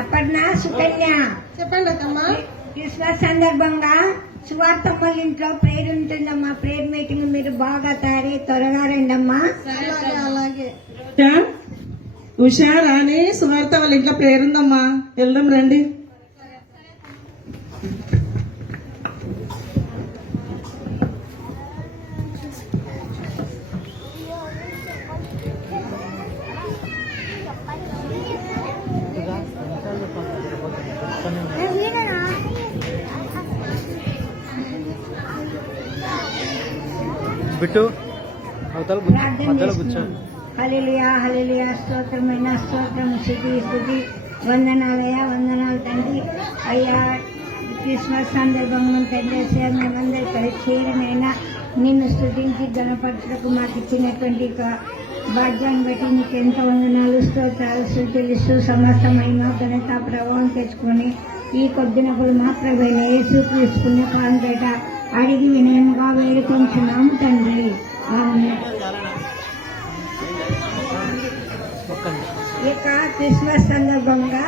అపర్ణ, సుకన్య చెప్పండి అమ్మా. క్రిస్మస్ సందర్భంగా సువార్తమ్మల ఇంట్లో ప్రేయర్ ఉంటుందమ్మా. ప్రేయర్ మీటింగ్ మీరు బాగా తయారై త్వరగా రండి అమ్మా. అలాగే ఉషా రాణి సువార్త వాళ్ళ ఇంట్లో ప్రేయర్ ఉందమ్మా, వెళ్దాం రండి. బిట్టు మధ్యలో కూర్చో. హల్లెలూయా, హల్లెలూయా, స్తోత్రమైన స్తోత్రం, స్తుతి వందనాలయ్యా, వందనాలు తండ్రి. అయ్యా, క్రిస్మస్ సందర్భంగా తండ్రి మేమందరూ ఇక్కడ చేరనైనా నిన్ను స్తుతించి గణపరచుటకు మాకు ఇచ్చినటువంటి భాగ్యాన్ని బట్టి నీకు ఎంతో వందనాలు, స్తోత్రాలు, స్తుతులిస్తూ సమస్త మహిమ ఘనత ప్రభావం తెచ్చుకొని ఈ కొద్దినప్పుడు మా ప్రభువైన యేసు క్రీస్తుని పాల్పేట అడిగి వినయంగా వేడుకొంటున్నాము తండ్రి. ఇక క్రిస్మస్ సందర్భంగా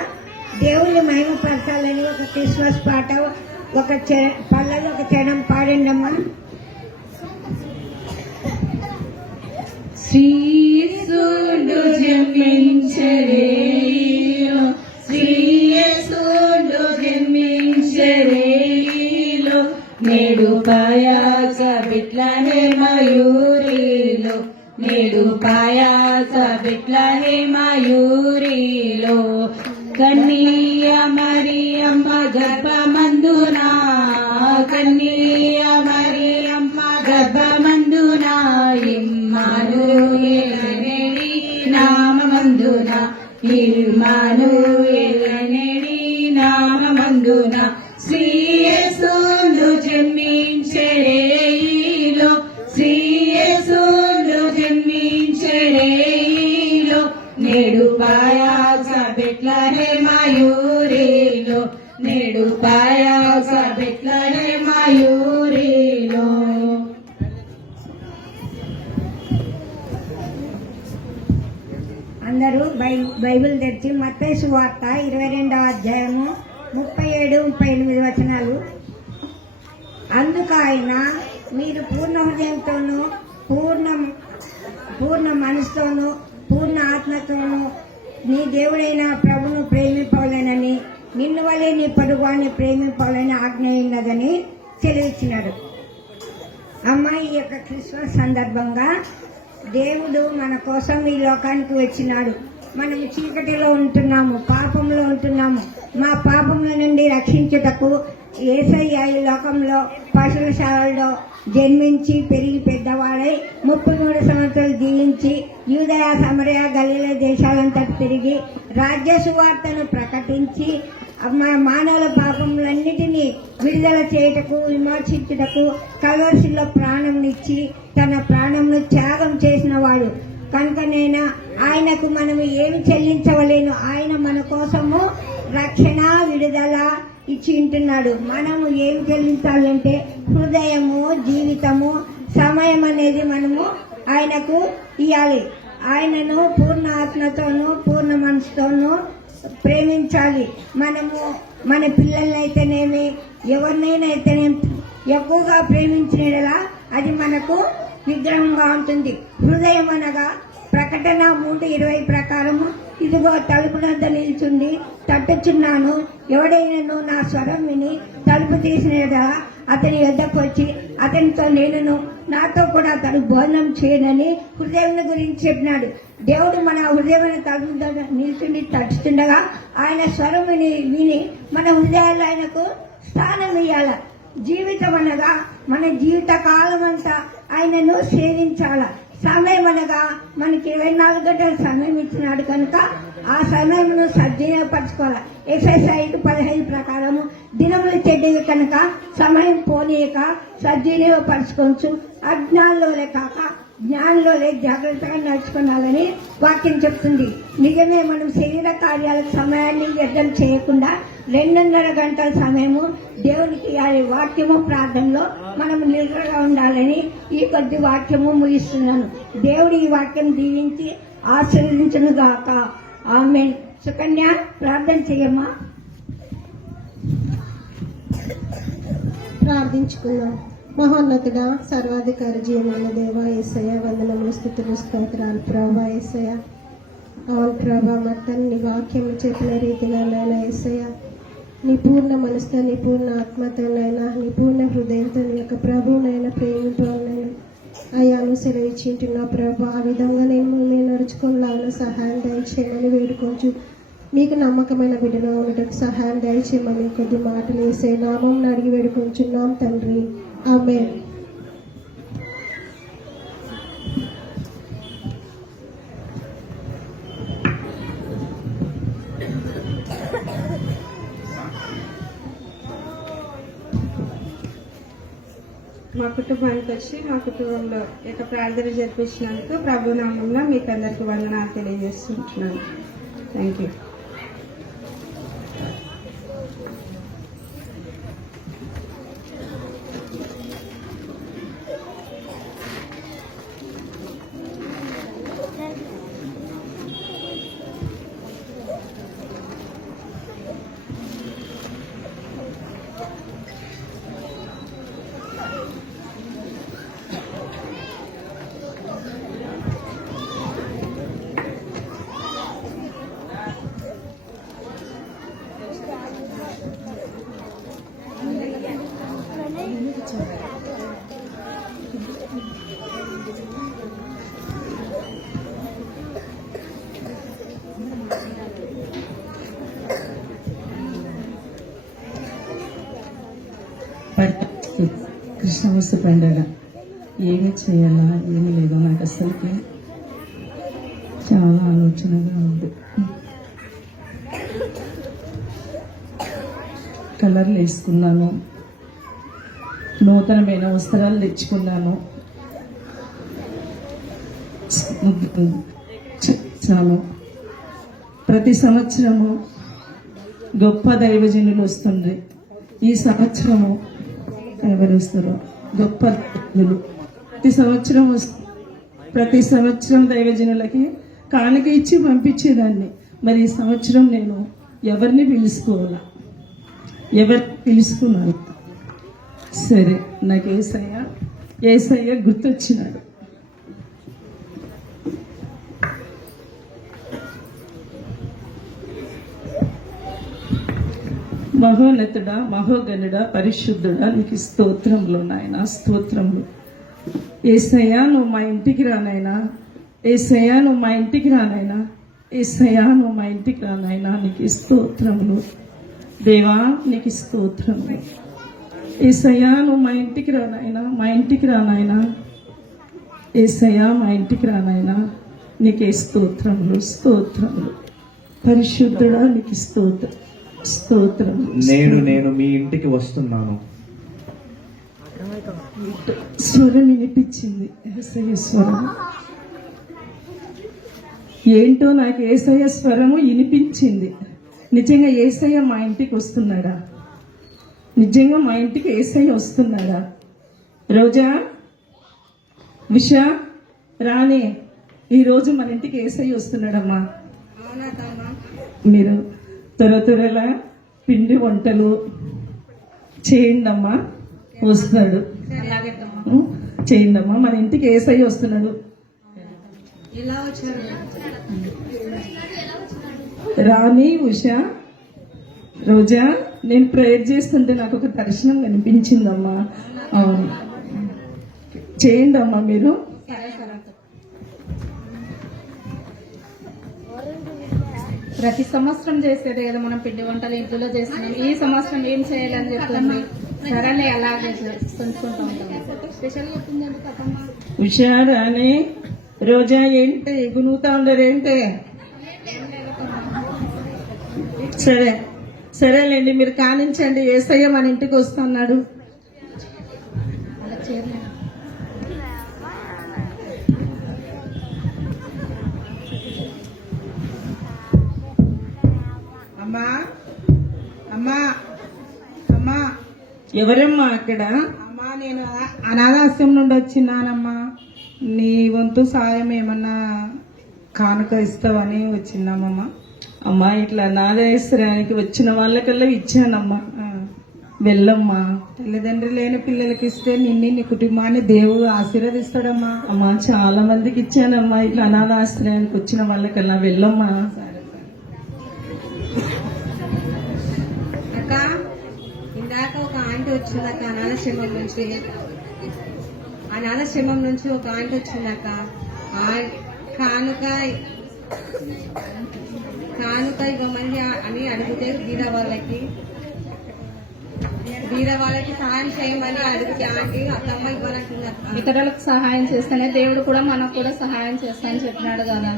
దేవుని మహిమపరచాలని ఒక క్రిస్మస్ పాట ఒక పల్లెలో ఒక చరణం పాడండి అమ్మా. శ్రీయేసుడు జన్మించెరేలో, శ్రీయేసుడు జన్మించెరేలో, నేడు పాయాస బిట్లనే మయూరిలో, నేడు పాయాస బిట్లనే మయూరిలో, కన్నీయ మరియమ్మ గర్భమందునా, కన్నీయ మరియమ్మ గర్భమందున, ఇమ్మానుయేలనేడి నామమందున, ఇమ్మానుయేలనేడి నామమందున, శ్రీయేసుడు జన్మించెరేలో, శ్రీయేసుడు జన్మించెరేలో, నేడు పాయాస బిట్లనే మయూరిలో, నేడు పాయాస బిట్లనే మయూరిలో. అందరూ బైబిల్ తెచ్చి మత్తయి సువార్త 22వ అధ్యాయము 37, 38 వచనాలు. అందుకు ఆయన, మీరు పూర్ణ హృదయంతోనూ పూర్ణ మనసుతోనూ పూర్ణ ఆత్మతోనూ నీ దేవుడైన ప్రభును ప్రేమింపవలెనని, నిన్ను వలె నీ పొరుగువాన్ని ప్రేమింపవలని ఆజ్ఞ ఉన్నదని సెలవిచ్చినాడు. అమ్మాయి యొక్క క్రిస్మస్ సందర్భంగా దేవుడు మన కోసం ఈ లోకానికి వచ్చినాడు. మనం చీకటిలో ఉంటున్నాము, పాపంలో ఉంటున్నాము. మా పాపముల నుండి రక్షించుటకు యేసయ్య ఈ లోకంలో పశుశాలలో జన్మించి పెరిగి పెద్దవాడై 33 సంవత్సరాలు జీవించి యూదయ, సమరయ, గలిలయ దేశాలంతా తిరిగి రాజ్య సువార్తను ప్రకటించి మానవుల పాపములన్నిటినీ విడుదల చేయుటకు, విమోచించుటకు కల్వరిలో ప్రాణంనిచ్చి తన ప్రాణంను త్యాగం చేసిన వాడు కనుకనైనా ఆయనకు మనము ఏమి చెల్లించవలేను. ఆయన మన కోసము రక్షణ, విడుదల ఇచ్చి ఉంటున్నాడు. మనము ఏమి చెల్లించాలంటే హృదయము, జీవితము, సమయం అనేది మనము ఆయనకు ఇవ్వాలి. ఆయనను పూర్ణ ఆత్మతోనూ పూర్ణ మనసుతోనూ ప్రేమించాలి. మనము మన పిల్లలనైతేనేమి ఎవరినైనా అయితేనేమి ఎక్కువగా ప్రేమించినలా అది మనకు విగ్రహంగా ఉంటుంది. హృదయం అనగా ప్రకటన 3:20 ప్రకారము, ఇదిగో తలుపు వద్ద నిల్చుండి తట్టుచున్నాను, ఎవడైనను నా స్వరం విని తలుపు తీసినదా అతని యొద్దకు వచ్చి అతనితో నేనును నాతో కూడా అతను భోజనం చేయనని హృదయం గురించి చెప్పినాడు. దేవుడు మన హృదయమైన తలుపు నిల్చుండి తట్టుతుండగా ఆయన స్వరం విని మన హృదయాల్లో ఆయనకు స్థానం ఇయ్యాల. జీవితం అనగా మన జీవిత కాలం అంతా ఆయనను సేవించాల. సమయం అనగా మనకి 24 గంటల సమయం ఇచ్చినాడు కనుక ఆ సమయమును సద్వినియోగపరచుకోవాలి. ఎఫెసీయులకు 5:15 ప్రకారము దినములు చెడ్డవి కనుక సమయం పోనీయక సద్వినియోగపరచుకోవచ్చు, అజ్ఞానంలోనే కాక జ్ఞానంలోనే జాగ్రత్తగా నడుచుకోవాలని వాక్యం చెప్తుంది. నిజమే, మనం శరీర కార్యాలకు సమయాన్ని వ్యర్థం చేయకుండా 2.5 గంటల సమయము దేవునికి వాక్యము ప్రార్థనలో మనం నిలకడగా ఉండాలని ఈ కొద్ది వాక్యము ముగిస్తున్నాను. దేవుడు ఈ వాక్యం దీవించి ఆశీర్వదించును గాక. ఆమెన్. సుకన్య ప్రార్థన చేయమ్మా. ప్రార్థించుకుందాం. మహోన్నతుడా, సర్వాధికారి, జీవమైన దేవ యేసయ్య, వందనములు, స్తుతులు, స్తోత్రాలు ప్రభా యేసయ్య. అవును ప్రభా, మొత్తం నీ వాక్యం చెప్పిన రీతిగా నైనా యేసయ్య, నీ పూర్ణ మనసుతో, నీ పూర్ణ ఆత్మతోనైనా, నీ పూర్ణ హృదయంతో నీ యొక్క ప్రభువునైనా ప్రేమించాలనైనా అయ్యాను సెలవిచ్చింటున్నా ప్రభా. ఆ విధంగా మేము నడుచుకునేలాగా సహాయం దయచేయమని వేడుకొంచు. మీకు నమ్మకమైన బిడ్డగా ఉండటకు సహాయం దయచేయమని కొద్ది మాటలు వేసే నామం అడిగి వేడుకొంచున్నాం తండ్రి. ఆమేన్. మా కుటుంబానికి వచ్చి మా కుటుంబంలో ఈ యొక్క ప్రార్థన జరిపించినందుకు ప్రభు నామంలో మీకు అందరికీ వందనాలు తెలియజేస్తుంటున్నాను. Thank you. క్రిస్మస్ పండుగ ఏమి చేయాలా ఏమి లేదు నాకు అసలుకి చాలా ఆలోచనగా ఉంది. కలర్లు వేసుకున్నాను, నూతనమైన వస్త్రాలు తెచ్చుకున్నాను, చాలు. ప్రతి సంవత్సరము గొప్ప దైవజనులు వస్తుంది. ఈ సంవత్సరము ఎవరు వస్తారో గొప్ప దైవజనులు ప్రతి సంవత్సరం దైవజనులకి కానుక ఇచ్చి పంపించేదాన్ని. మరి ఈ సంవత్సరం నేను ఎవరిని పిలుచుకున్నాను. సరే, నాకు ఏసయ్య గుర్తొచ్చినాడు. మహోన్నతుడా, మహోగణుడా, పరిశుద్ధుడా, నీకు స్తోత్రములు నాయన, స్తోత్రములు. ఏసయ్యా, నువ్వు మా ఇంటికి రానైనా, ఏసయ్యా నువ్వు మా ఇంటికి రానైనా, ఏసయ్యా నువ్వు మా ఇంటికి రానైనా, నీకు స్తోత్రములు. దేవా నీకు స్తోత్రములు. ఏసయ్యా నువ్వు మా ఇంటికి రానైనా, మా ఇంటికి రానైనా, ఏసయ్యా మా ఇంటికి రానైనా, నీకే స్తోత్రములు, స్తోత్రములు. పరిశుద్ధుడా, నీకు స్తోత్రం. నేను మీ ఇంటికి వస్తున్నాను. స్వరం వినిపించింది, యేసయ్య స్వరం. ఏంటో నాకు యేసయ్య స్వరము వినిపించింది. నిజంగా యేసయ్య మా ఇంటికి వస్తున్నాడా? నిజంగా మా ఇంటికి యేసయ్య వస్తున్నాడా? రోజా, విషా, రాణి, ఈరోజు మన ఇంటికి యేసయ్య వస్తున్నాడమ్మా. మీరు త్వరలా పిండి వంటలు చేయండి అమ్మా, వస్తాడు. చేయండి అమ్మా, మన ఇంటికి యేసయ్య వస్తున్నాడు. రాణి, ఉషా, రోజా, నేను ప్రేయర్ చేస్తుంటే నాకు ఒక దర్శనం కనిపించిందమ్మా. అవును, చేయండి అమ్మా మీరు. ప్రతి సంవత్సరం చేసేదే కదా మనం పిండి వంటలు ఇంట్లో చేస్తున్నాం. ఈ సంవత్సరం ఏం చేయాలని చెప్తుంది. సరేలే, అలాగే కొనుక్కుంటూ ఉంటాం. స్పెషల్ చెప్తుంది ఎందుకు అత్తమ్మ? హుషారాని, రోజా ఏంటి గునుగుతా ఉండరేంటి? సరేలేండి, మీరు కానించండి. యేసయ్య మన ఇంటికి వస్తున్నాడు. అమ్మా అమ్మా అమ్మా, ఎవరమ్మా అక్కడ? అమ్మా, నేను అనాథాశ్రమం నుండి వచ్చినానమ్మా. నీ వంతు సాయం ఏమన్నా కానుక ఇస్తావని వచ్చినామమ్మా. అమ్మా ఇట్లా అనాథాశ్రయానికి వచ్చిన వాళ్ళకల్లా ఇచ్చానమ్మా. వెళ్ళమ్మా. తల్లిదండ్రులు లేని పిల్లలకి ఇస్తే నిన్ను నీ కుటుంబాన్ని దేవుడు ఆశీర్వదిస్తాడమ్మా. అమ్మా చాలా మందికి ఇచ్చానమ్మా. ఇట్లా అనాథాశ్రయానికి వచ్చిన వాళ్ళకల్లా వెళ్ళమ్మా. అక్క ఇందాక ఒక ఆంటీ వచ్చిందక్క అనాథాశ్రమం నుంచి ఒక ఆంటీ వచ్చిందక్క. కానుక ఇవ్వమని అని అడిగితే బీద వాళ్ళకి సహాయం చేయమని అడిగితే ఆంటీ అత్తమ్మ ఇవ్వాలంటుంది అక్క. ఇతరులకు సహాయం చేస్తేనే దేవుడు కూడా మనకు కూడా సహాయం చేస్తానని చెప్పినాడు కదా.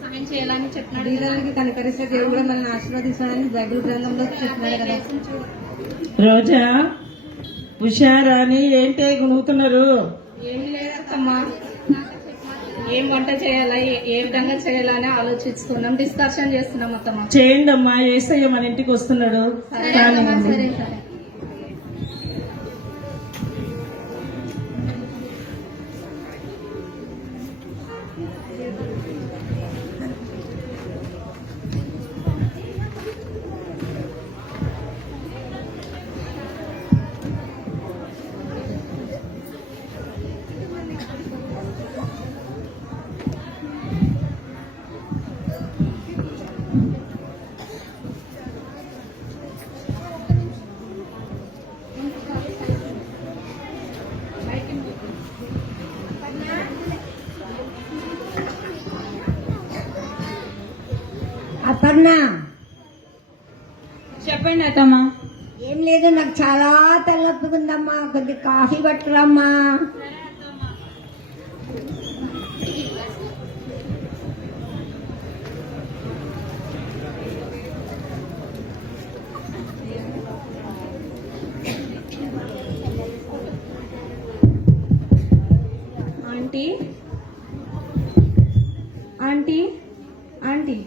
సహాయం చేయాలని చెప్పినాడు. బీదలకి కనికరిస్తే దేవుడు కూడా మనల్ని ఆశీర్వదిస్తాడని బైబిల్ గ్రంథంలో చెప్పినాడు కదా. రోజా హుషారాని ఏంటే గుణుగుతున్నారు? ఏమి లేదమ్మా, ఏం వంట చేయాలా, ఏ విధంగా చేయాలని ఆలోచిస్తున్నాం, డిస్కషన్ చేస్తున్నాం అత్తమ్మ. చేయండి అమ్మా, ఏసయ్య మన ఇంటికి వస్తున్నాడు. కానివ్వండి. సరే సరే. అపర్ణ, చెప్పండి అత్తమ్మా. ఏం లేదు, నాకు చాలా తలనొప్పిగా ఉందమ్మా, కొద్దిగా కాఫీ పట్టురామ్మా. ఆంటీ ఆంటీ ఆంటీ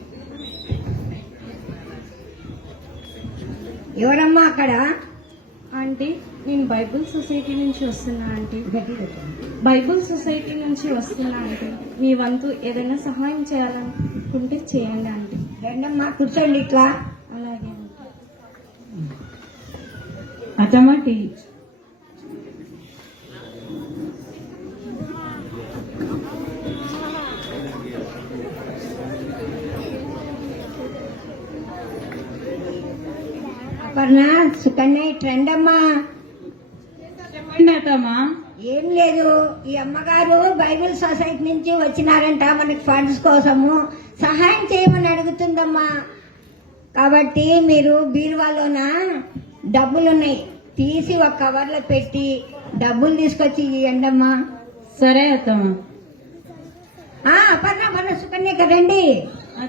ఎవరమ్మా అక్కడ? ఆంటీ నేను బైబుల్ సొసైటీ నుంచి వస్తున్నా ఆంటీ. బైబుల్ సొసైటీ నుంచి వస్తున్నా ఆంటీ. మీ వంతు ఏదైనా సహాయం చేయాలనుకుంటే చేయండి ఆంటీ. రండమ్మా, కూర్చోండి ఇట్లా. అలాగే ఆంటీ. అత్తమ్మ టీ. అపర్ణ, సుకన్య ఇట్రండమ్మా. చెప్పండి అత్తమ్మా. ఏం లేదు, ఈ అమ్మగారు బైబిల్ సొసైటీ నుంచి వచ్చినారంట, మనకి ఫండ్స్ కోసము సహాయం చేయమని అడుగుతుందమ్మా. కాబట్టి మీరు బీరువాలోన డబ్బులున్నాయి, తీసి ఒక కవర్లో పెట్టి డబ్బులు తీసుకొచ్చి ఇవ్వండమ్మా. సరే అత్తమ్మా. అపర్ణ సుకన్య కదండి.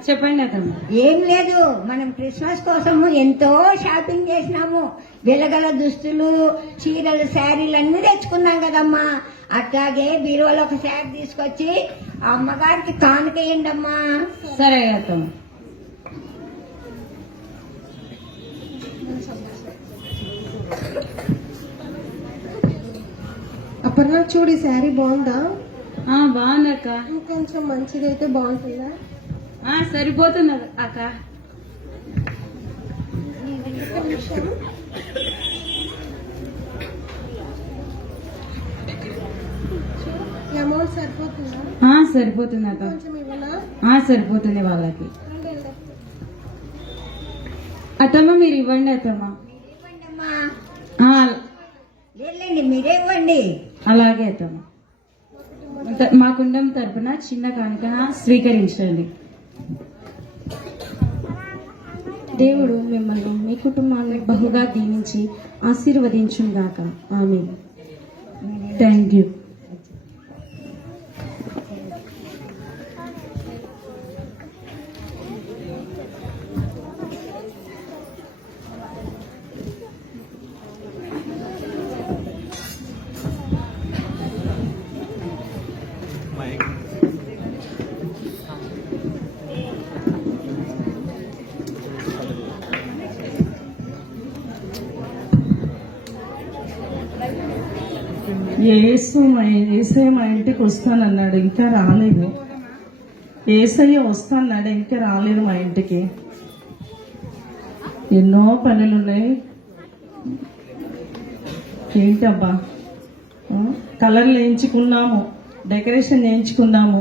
చెప్పండి అత్తమ్మా. ఏం లేదు, మనం క్రిస్మస్ కోసము ఎంతో షాపింగ్ చేసినాము. వెలగల దుస్తులు, చీరలు, శారీలు అన్ని తెచ్చుకున్నాం కదమ్మా. అట్లాగే బీరువాలో ఒక శారీ తీసుకొచ్చి ఆ అమ్మగారికి కానుకేయండమ్మా. సరే అత్తమ్మా. అపర్ణ చూడు, ఈ శారీ బాగుందా? బాగుందక్క. ఇంకొంచెం మంచిదైతే బాగుంటుందా? సరిపోతుంది అక్క. అమౌంట్ సరిపోతుందా? సరిపోతుంది అక్క. కొంచెం ఇవ్వనా? సరిపోతుంది వాళ్ళకి. అత్తమ్మ మీరు ఇవ్వండి అత్తమ్మ. లేదండి, మీరే ఇవ్వండి. అలాగే అత్తమ్మ. మా కుటుంబం తరపున చిన్న కానుక స్వీకరించండి. దేవుడు మిమ్మల్ని మీ కుటుంబాన్ని బహుగా దీవించి ఆశీర్వదించుగాక. ఆమేన్. Thank you. ఏసే మా ఇంటికి వస్తానన్నాడు, ఇంకా రాలేదు. ఏసయ్య వస్తాన్నాడు, ఇంకా రాలేదు మా ఇంటికి. ఎన్నో పనులు ఉన్నాయి. ఏంటబ్బా, కలర్లు వేయించుకున్నాము, డెకరేషన్ చేయించుకున్నాము,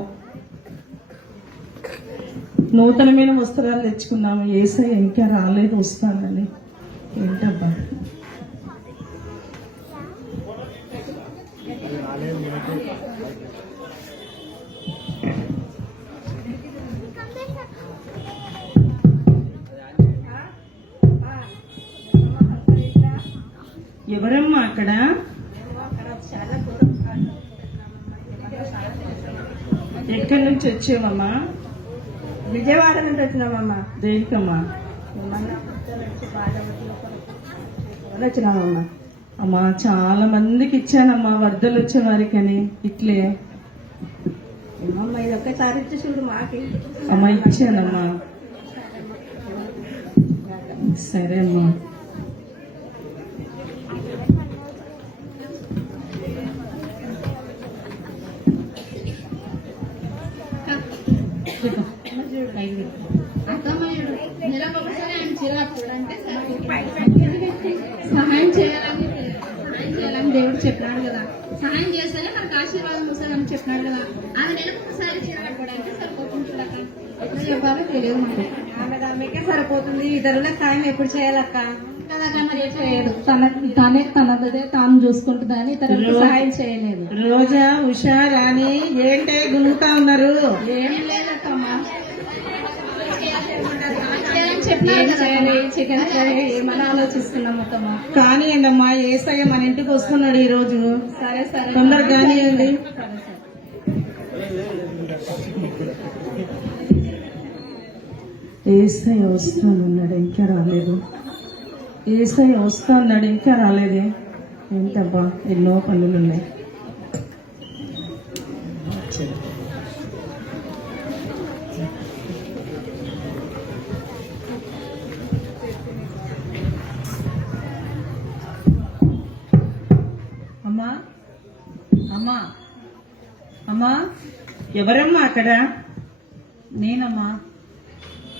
నూతనమైన వస్త్రాలు తెచ్చుకున్నాము. ఏసయ్య ఇంకా రాలేదు, వస్తానని. ఏంటబ్బా, ఎవరమ్మా అక్కడ? ఎక్కడి నుంచి వచ్చావమ్మా? విజయవాడ నుండి వచ్చినామమ్మా. దేనికమ్మా? వచ్చినామమ్మా. అమ్మా, చాలా మందికి ఇచ్చానమ్మా, వరదలు వచ్చే వారికని. ఇట్లే అమ్మ ఇది ఒక్కసారి ఇచ్చి చూడు మాకి. అమ్మా, ఇచ్చానమ్మా. సరే అమ్మా. అర్థమయ్యాడు. నెలకు ఒకసారి ఆయన చిరాకు అంటే సహాయం చేయాలని దేవుడు చెప్పినాడు కదా. సహాయం చేస్తేనే మనకు ఆశీర్వాదం వస్తుందని చెప్పినాడు కదా. ఆమె నెలకు ఒకసారి చిరాకు అంటే సరిపోతుంది. చూడక ఎట్లా చెప్పాలో తెలియదు మాకు. మీకే సరిపోతుంది, ఇతరులకు సాయం ఎప్పుడు చేయాలక్క? కదా మరి చేయదు. తనదే తాను చూసుకుంటుందని ఇతరులకు సహాయం చేయలేదు. రోజా, ఉషా, రాణి ఏంటే గునుగుతా ఉన్నారు? ఏం లేదమ్మా, చికెన్ కర్రీ ఏమని ఆలోచిస్తున్నాం మొత్తమా. కానీ అండమ్మా, ఏసయ్య మన ఇంటికి వస్తున్నాడు ఈ రోజు. సరే సరే, తొందరగా కానివ్వండి. ఏసయ్య వస్తానన్నాడు, ఇంకా రాలేదు. ఏసయ్య వస్తాన్నాడు, ఇంకా రాలేదే. ఏంటబ్బా, ఎన్నో పనులు ఉన్నాయి. అమ్మా, అమ్మా, అమ్మా, ఎవరమ్మా అక్కడ? నేనమ్మా.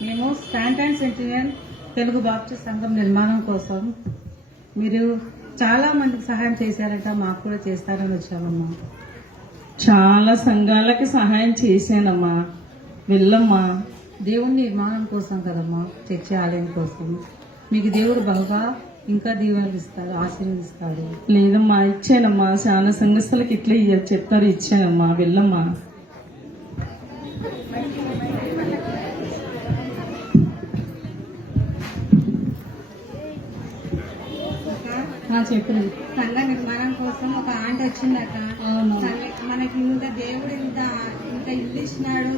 మేము stand and sentinel Telugu Baptist సంఘం నిర్మాణం కోసం మీరు చాలా మందికి సహాయం చేశారంట, మాకు కూడా చేస్తారని వచ్చామమ్మా. చాలా సంఘాలకి సహాయం చేశానమ్మా, వెళ్ళమ్మా. దేవుని నిర్మాణం కోసం కదమ్మా, చర్చి ఆలయం కోసం. మీకు దేవుడు బహుగా ఇంకా దీవెనలు ఇస్తాడు, ఆశీర్వదిస్తాడు. లేదమ్మా, ఇచ్చానమ్మా. చాలా సంఘస్థలకి ఇట్లా చెప్తారు, ఇచ్చానమ్మా. వెళ్ళమ్మా. చెప్పండి. సంఘ నిర్మాణం కోసం ఒక ఆంట వచ్చిందట. మనకి ఇంత దేవుడు ఇంత ఇల్లు ఇచ్చినాడు,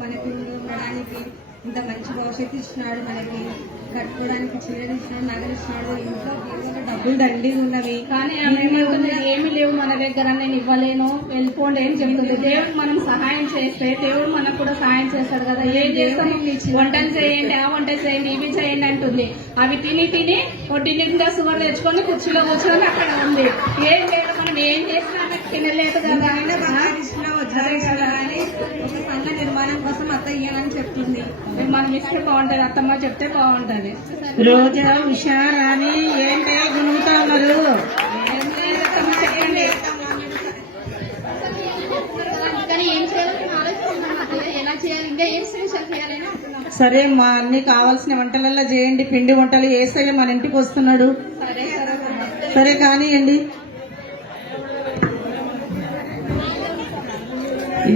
మనకి ఇల్లు ఉండడానికి ఇంత మంచి భవిష్యత్తు ఇచ్చినాడు, మనకి కట్టుకోవడానికి చీరలు ఇచ్చినాడు, నగలు ఇచ్చినాడు, ఇంట్లో డబ్బులు దండిగా ఉన్నవి. కానీ ఆమె ఏమంటుంది, ఏమి లేవు మన దగ్గర, నేను ఇవ్వలేను, వెళ్ళిపోండి ఏం చెప్తుంది. దేవుడు మనం సహాయం చేస్తే దేవుడు మనకు కూడా సహాయం చేస్తాడు కదా. ఏం చేస్తాము, వంటలు చేయండి, ఆ వంట చేయండి, ఇవి చేయండి అంటుంది. అవి తిని తిని ఒడ్డింటిగా షుగర్ తెచ్చుకొని కుర్చీలో కూర్చొని అక్కడ ఉంది. ఏం లేదు, మనం ఏం చేసినా తినలేదు కదా. ఒక సంఘ నిర్మాణం కోసం అత్త ఇయ్యాలని చెప్తుంది. మనం ఇస్తే బాగుంటది, అత్తమ్మ చెప్తే బాగుంటది. రోజా, ఉషా, రాణి ఏంటే గునుగుతా ఉన్నారు? ఏం లేదు అత్తమ్మ, చెప్పండి. కానీ ఏం చేయాలని ఆలోచిస్తున్నాం, ఎలా చేయాలి, ఇంకా ఏం స్పెషల్ చేయాలని అంటున్నాం. సరే అమ్మా, అన్ని కావాల్సిన వంటలల్లా చేయండి, పిండి వంటలు. ఏసయ్య మన ఇంటికి వస్తున్నాడు. సరే సరే సరే కానివ్వండి.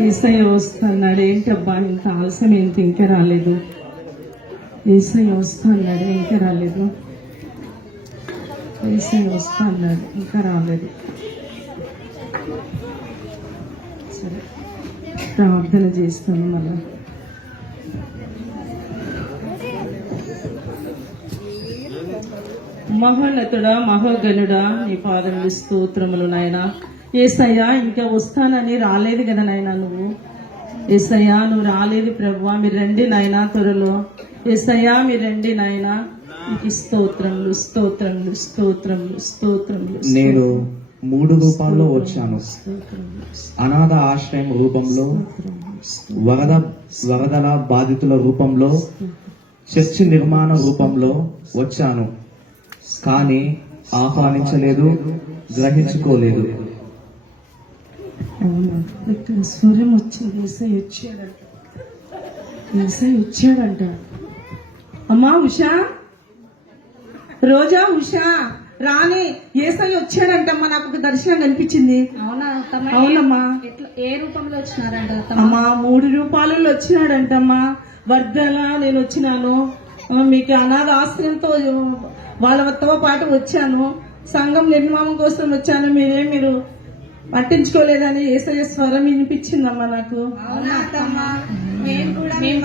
ఏసయ్య వస్తున్నాడు. ఏంటబ్బా, ఇంత ఆలస్యం ఏంటి, ఇంకా రాలేదు. ఏసయ్య వస్తున్నాడు, ఇంకా రాలేదు. ఏసయ్య వస్తున్నాడు, ఇంకా రాలేదు. సరే, ప్రార్థన చేస్తాను మళ్ళా. మహోన్నతుడా, మహోగనుడా, నీ పాదములు స్తోత్రములు నాయనా. ఏసయ్యా, ఇంకా వస్తానని రాలేదు కదా నాయనా నువ్వు. ఏసయ్యా, నువ్వు రాలేదు ప్రభువా. మీరు రండి నాయనా త్వరలో. ఏసయ్యా, మీరు రండి నాయనా. నీకు స్తోత్రములు, స్తోత్రములు, స్తోత్రములు, స్తోత్రములు. నేను 3 రూపాల్లో వచ్చాను. అనాథ ఆశ్రయం రూపంలో, వరదల బాధితుల రూపంలో, చర్చి నిర్మాణ రూపంలో వచ్చాను. కానీ ఆహ్వానించలేదు, గ్రహించుకోలేదు. అవునా, ఇక్కడ స్వరం వచ్చింది. ఏసై వచ్చాడంట. అమ్మా ఉషా, రోజా, ఉషా రాని, ఏసై వచ్చాడంటమ్మా. నాకు ఒక దర్శనం కనిపించింది. అవునా అత్తమ్మ? అవునమ్మా. ఏ రూపంలో వచ్చినారంట అత్తమ్మ? అమ్మా 3 రూపాయలలో వచ్చినాడంటమ్మా. వర్ధల నేను వచ్చినాను, మీకు అనాథ ఆశ్రయంతో వాళ్ళతో పాటు వచ్చాను. సంఘం నిర్మాణం కోసం వచ్చాను. మీరు పట్టించుకోలేదని ఏసయ్య స్వరం వినిపించిందమ్మా నాకు. అవునా అత్తమ్మ? మేము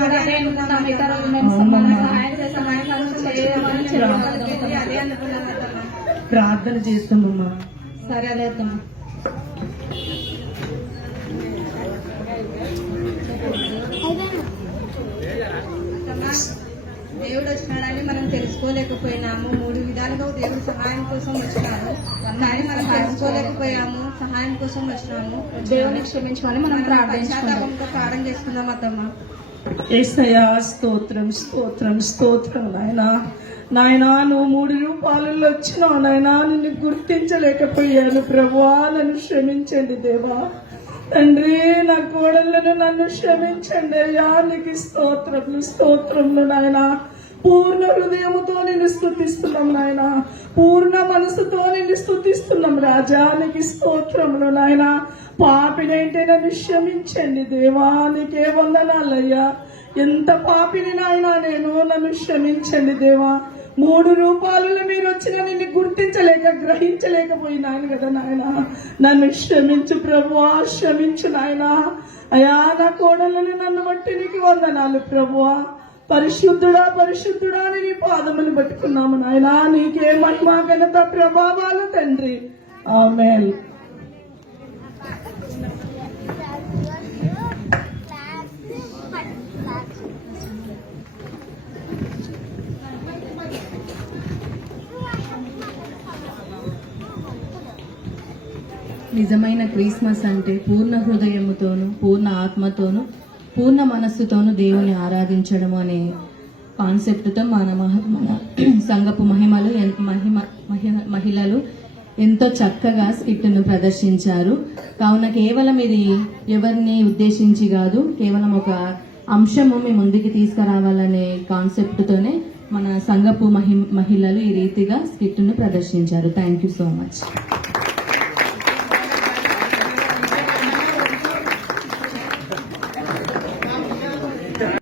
కూడా అదే అనుకున్నాం. ఇతరులు మేము మనం సహాయం చేస్తామని చేయమని చెప్పాము. అదే అనుకున్నాం అత్తమ్మ. ప్రార్థన చేస్తామమ్మా. సరే అదే అత్తమ్మ. దేవుడు వచ్చినాడని మనం తెలుసుకోలేకపోయినాము. 3 విధాలుగా దేవుడు సహాయం కోసం వచ్చినాడు, కానీ మనం తెలుసుకోలేకపోయాము. సహాయం కోసం వచ్చినాము. దేవుని క్షమించమని మనం ప్రార్థించుకుంటాం. పశ్చాత్తాపంతో ప్రార్థన చేసుకుందాం అత్తమ్మ. ఏసయ్యా స్తోత్రం, స్తోత్రం, స్తోత్రం. నాయనా నువ్వు 3 రూపాయలలో వచ్చినావు నాయనా. నిన్ను గుర్తించలేకపోయాను ప్రభువా, నన్ను క్షమించండి దేవా. తండ్రి, నా కోడళ్ళను నన్ను క్షమించండి అయ్యా. నీకు స్తోత్రములు నాయనా. పూర్ణ హృదయముతో నిన్ను స్తుతిస్తున్నాం నాయనా. పూర్ణ మనసుతో నిన్ను స్తుతిస్తున్నాం రాజా. నీకు స్తోత్రములు నాయనా. పాపినైతే నన్ను క్షమించండి దేవా. నీకే వందనాలయ్యా. ఎంత పాపిని నాయనా నేను, నన్ను క్షమించండి దేవా. 3 రూపాయలలో మీరు వచ్చిన నిన్ను గుర్తించలేక, గ్రహించలేకపోయినాను కదా నాయన. నన్ను క్షమించు ప్రభువా, క్షమించు నాయన. అయ్యా నా కోడలను నన్ను బట్టి నీకు వందనాలు ప్రభువా. పరిశుద్ధుడా, పరిశుద్ధుడా అని నీ పాదములు పట్టుకున్నాము నాయన. నీకే మహిమ, ఘనత, ప్రభావాలు తండ్రి. ఆమేన్. నిజమైన క్రిస్మస్ అంటే పూర్ణ హృదయముతోను, పూర్ణ ఆత్మతోను, పూర్ణ మనస్సుతోను దేవుని ఆరాధించడం అనే కాన్సెప్ట్తో మన సంఘపు మహిళలు ఎంతో చక్కగా స్కిట్ను ప్రదర్శించారు. కావున కేవలం ఇది ఎవరిని ఉద్దేశించి కాదు, కేవలం ఒక అంశము మీ ముందుకు తీసుకురావాలనే కాన్సెప్ట్తోనే మన సంఘపు మహిళలు ఈ రీతిగా స్కిట్ను ప్రదర్శించారు. Thank you so much.